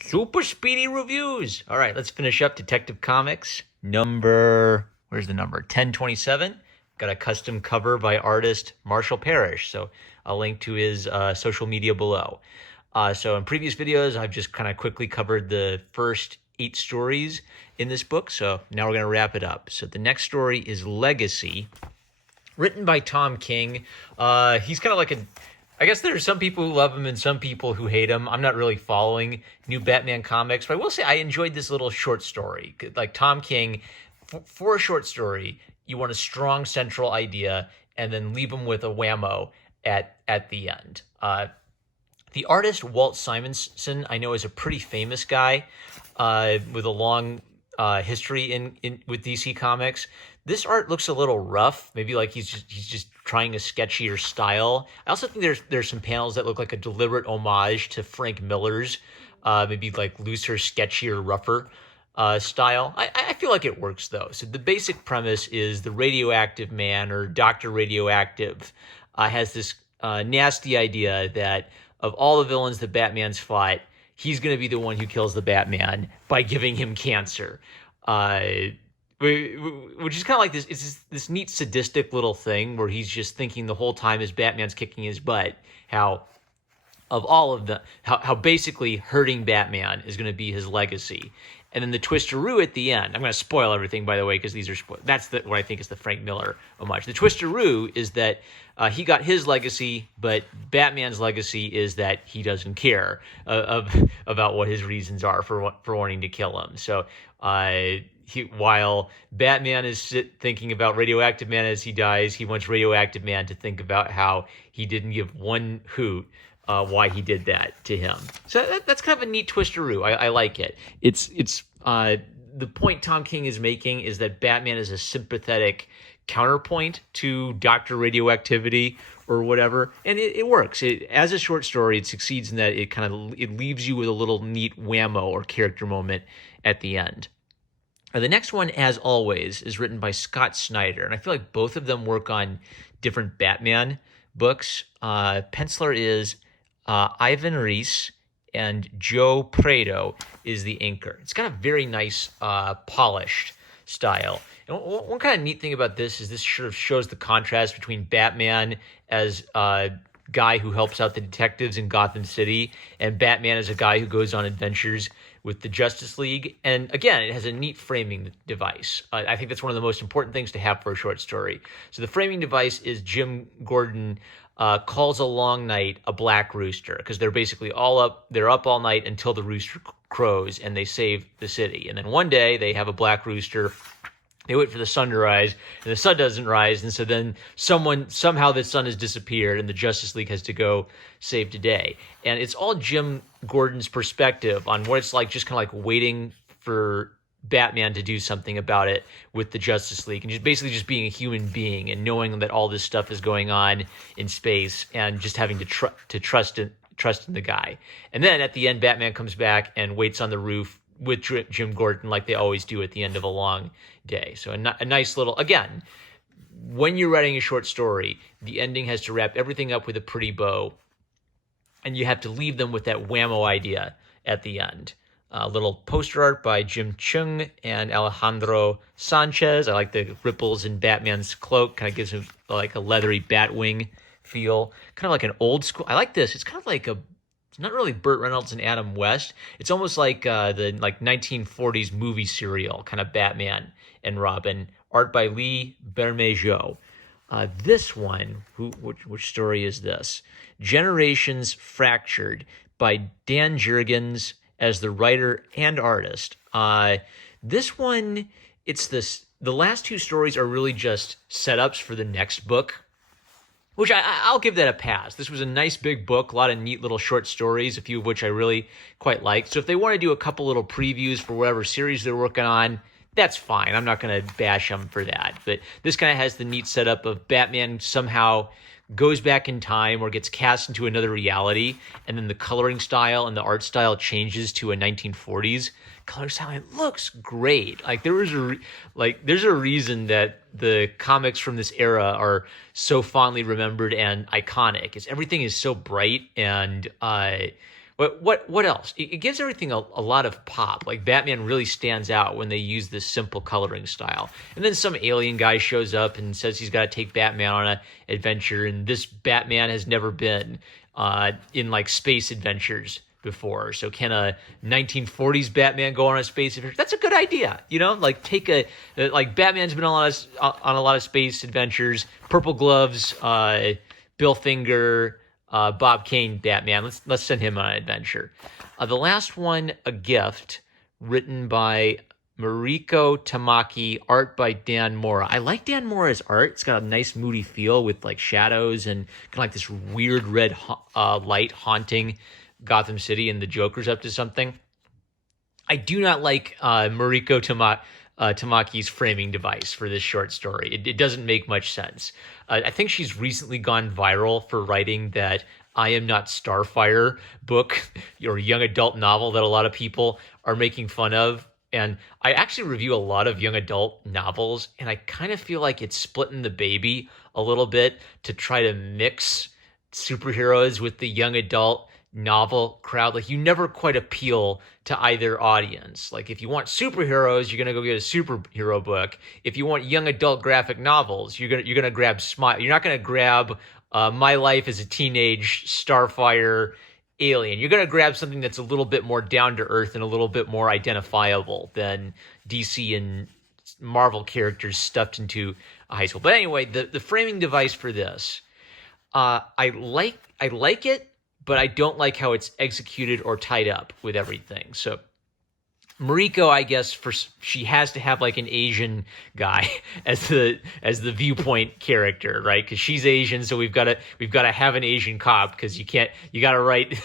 Super speedy reviews. All right, let's finish up Detective Comics number. Where's the number? 1027. Got a custom cover by artist Marshall Parrish. So I'll link to his social media below. So in previous videos, I've just kind of quickly covered the first 8 stories in this book. So now we're going to wrap it up. So the next story is Legacy, written by Tom King. He's kind of like a. I guess there's some people who love him and some people who hate him. I'm not really following new Batman comics, but I will say I enjoyed this little short story. Like Tom King, for a short story, you want a strong central idea and then leave them with a whammo at the end. The artist Walt Simonson, I know, is a pretty famous guy with a long history in with DC Comics. This art looks a little rough, maybe like he's just trying a sketchier style. I also think there's some panels that look like a deliberate homage to Frank Miller's maybe like looser, sketchier, rougher style. I feel like it works though. So the basic premise is the radioactive man, or Dr. Radioactive, has this nasty idea that of all the villains that Batman's fought, he's going to be the one who kills the Batman by giving him cancer. Which is kind of like this. It's this neat sadistic little thing where he's just thinking the whole time as Batman's kicking his butt, how of all of the how basically hurting Batman is going to be his legacy. And then the twisteroo at the end. I'm going to spoil everything, by the way, because these are that's what I think is the Frank Miller homage. The twisteroo is that he got his legacy, but Batman's legacy is that he doesn't care about what his reasons are for wanting to kill him. So while Batman is thinking about Radioactive Man as he dies, he wants Radioactive Man to think about how he didn't give one hoot why he did that to him. So that's kind of a neat twisteroo. I like it. It's the point Tom King is making is that Batman is a sympathetic counterpoint to Dr. Radioactivity or whatever, and it works. As a short story, it succeeds in that it leaves you with a little neat whammo or character moment at the end. The next one, as always, is written by Scott Snyder, and I feel like both of them work on different Batman books. Penciler is Ivan Reis, and Joe Prado is the inker. It's got a very nice, polished style. And one kind of neat thing about this is this sort of shows the contrast between Batman as a guy who helps out the detectives in Gotham City and Batman as a guy who goes on adventures with the Justice League. And again, it has a neat framing device. I think that's one of the most important things to have for a short story. So the framing device is Jim Gordon calls a long night a black rooster, because they're basically they're up all night until the rooster crows and they save the city. And then one day they have a black rooster. They wait for the sun to rise, and the sun doesn't rise, and so then somehow the sun has disappeared, and the Justice League has to go save the day. And it's all Jim Gordon's perspective on what it's like, just kind of like waiting for Batman to do something about it with the Justice League, and just basically just being a human being and knowing that all this stuff is going on in space, and just having to trust in the guy. And then at the end, Batman comes back and waits on the roof with Jim Gordon, like they always do at the end of a long day. So a nice little, again, when you're writing a short story, the ending has to wrap everything up with a pretty bow, and you have to leave them with that whammo idea at the end. A little poster art by Jim Chung and Alejandro Sanchez. I like the ripples in Batman's cloak. Kind of gives him like a leathery Batwing feel. Kind of like an old school. I like this. It's kind of like it's not really Burt Reynolds and Adam West. It's almost like the 1940s movie serial, kind of Batman and Robin. Art by Lee Bermejo. This one, which story is this? Generations Fractured by Dan Jurgens as the writer and artist. This one, the last 2 stories are really just setups for the next book, which I'll give that a pass. This was a nice big book, a lot of neat little short stories, a few of which I really quite liked. So if they want to do a couple little previews for whatever series they're working on, that's fine. I'm not going to bash them for that. But this kind of has the neat setup of Batman somehow goes back in time or gets cast into another reality, and then the coloring style and the art style changes to a 1940s color style. It looks great. Like there's a reason that the comics from this era are so fondly remembered and iconic. Everything is so bright and What else? It gives everything a lot of pop. Like Batman really stands out when they use this simple coloring style. And then some alien guy shows up and says he's got to take Batman on an adventure, and this Batman has never been in like space adventures before. So can a 1940s Batman go on a space adventure? That's a good idea, Like take like Batman's been on a lot of space adventures. Purple Gloves, Bill Finger. Bob Kane Batman. Let's send him on an adventure. The last one, A Gift, written by Mariko Tamaki, art by Dan Mora. I like Dan Mora's art. It's got a nice moody feel with like shadows and kind of like this weird red light haunting Gotham City, and the Joker's up to something. I do not like Mariko Tamaki's framing device for this short story. It doesn't make much sense. I think she's recently gone viral for writing that I Am Not Starfire book or young adult novel that a lot of people are making fun of. And I actually review a lot of young adult novels, and I kind of feel like it's splitting the baby a little bit to try to mix superheroes with the young adult novel crowd. Like, you never quite appeal to either audience. Like, if you want superheroes, you're gonna go get a superhero book. If you want young adult graphic novels, you're gonna grab Smile. You're not gonna grab My Life as a Teenage Starfire Alien. You're gonna grab something that's a little bit more down to earth and a little bit more identifiable than DC and Marvel characters stuffed into a high school. But anyway, the framing device for this, I like it, but I don't like how it's executed or tied up with everything. So Mariko, I guess, she has to have like an Asian guy as the viewpoint character, right? Because she's Asian, so we've got to have an Asian cop, because you got to write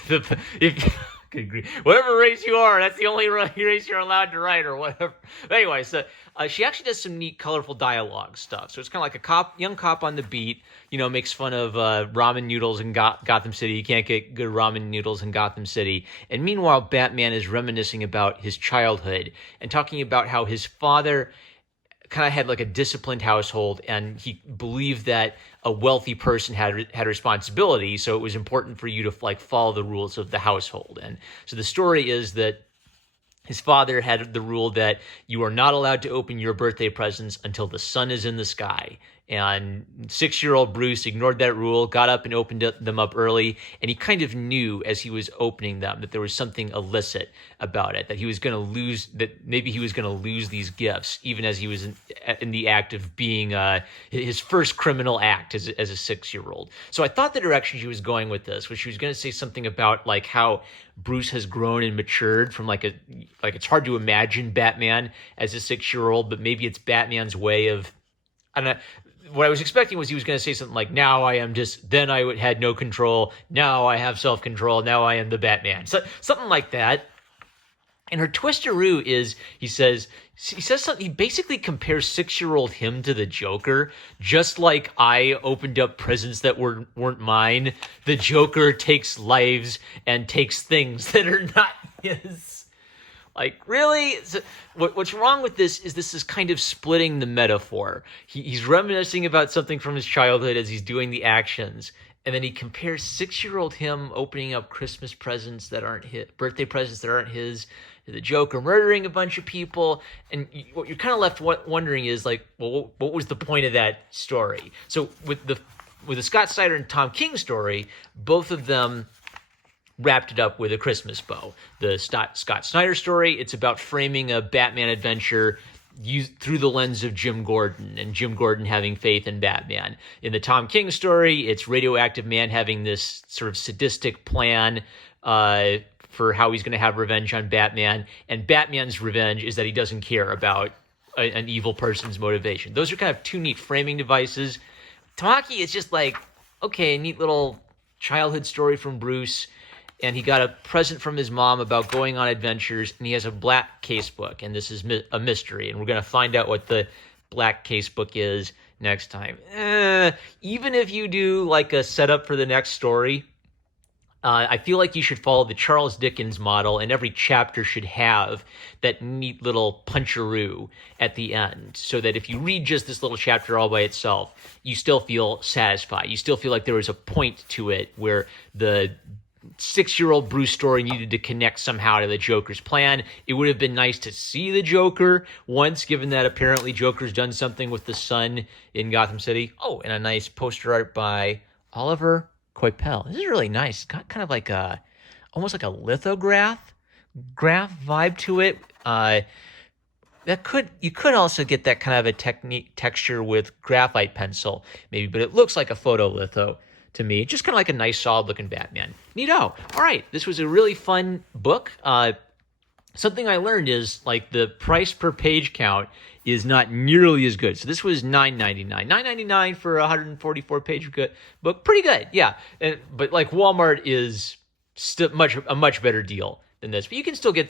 whatever race you are, that's the only race you're allowed to write, or whatever. But anyway, so she actually does some neat, colorful dialogue stuff. So it's kind of like a young cop on the beat, makes fun of ramen noodles in Gotham City. You can't get good ramen noodles in Gotham City. And meanwhile, Batman is reminiscing about his childhood and talking about how his father kind of had like a disciplined household, and he believed that a wealthy person had responsibility, so it was important for you to like follow the rules of the household. And so the story is that his father had the rule that you are not allowed to open your birthday presents until the sun is in the sky. And 6-year-old Bruce ignored that rule, got up and opened them up early, and he kind of knew as he was opening them that there was something illicit about it, that he was going to lose, that maybe he was going to lose these gifts, even as he was in the act of being his first criminal act as a 6-year-old. So I thought the direction she was going with this was she was going to say something about like how Bruce has grown and matured from like it's hard to imagine Batman as a 6-year-old, but maybe it's Batman's way of, I don't know. What I was expecting was he was going to say something like, now I am just, then I had no control, now I have self-control, now I am the Batman. So, something like that. And her twisteroo is, he says something, he basically compares 6-year-old him to the Joker. Just like I opened up presents that weren't mine, the Joker takes lives and takes things that are not his. Like, really? So, what's wrong with this is kind of splitting the metaphor. He's reminiscing about something from his childhood as he's doing the actions, and then he compares 6-year-old him opening up Christmas presents that aren't his, birthday presents that aren't his, to the Joker murdering a bunch of people. And what you're kind of left wondering is, like, well, what was the point of that story? So with the Scott Snyder and Tom King story, both of them wrapped it up with a Christmas bow. The Scott Snyder story, it's about framing a Batman adventure through the lens of Jim Gordon, and Jim Gordon having faith in Batman. In the Tom King story, it's Radioactive Man having this sort of sadistic plan for how he's going to have revenge on Batman, and Batman's revenge is that he doesn't care about an evil person's motivation. Those are kind of two neat framing devices. Tamaki is just like, okay, a neat little childhood story from Bruce, and he got a present from his mom about going on adventures, and he has a black casebook, and this is a mystery, and we're going to find out what the black casebook is next time. Even if you do like a setup for the next story, I feel like you should follow the Charles Dickens model, and every chapter should have that neat little puncheroo at the end, so that if you read just this little chapter all by itself, you still feel satisfied. You still feel like there was a point to it where the 6-year-old Bruce story needed to connect somehow to the Joker's plan. It would have been nice to see the Joker once, given that apparently Joker's done something with the sun in Gotham City. Oh, and a nice poster art by Oliver Coipel. This is really nice. It's got kind of like almost like a lithograph vibe to it. You could also get that kind of a texture with graphite pencil, maybe, but it looks like a photolitho to me. Just kind of like a nice, solid-looking Batman. Neato. All right, this was a really fun book. Something I learned is, like, the price per page count is not nearly as good. So this was $9.99. $9.99 for a 144-page book. Pretty good, yeah. But, like, Walmart is still a much better deal than this. But you can still go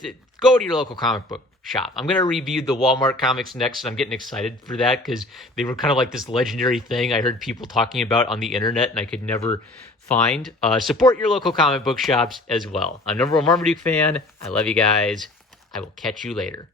to your local comic book shop. I'm going to review the Walmart comics next, and I'm getting excited for that because they were kind of like this legendary thing I heard people talking about on the internet and I could never find. Support your local comic book shops as well. I'm number one Marmaduke fan. I love you guys. I will catch you later.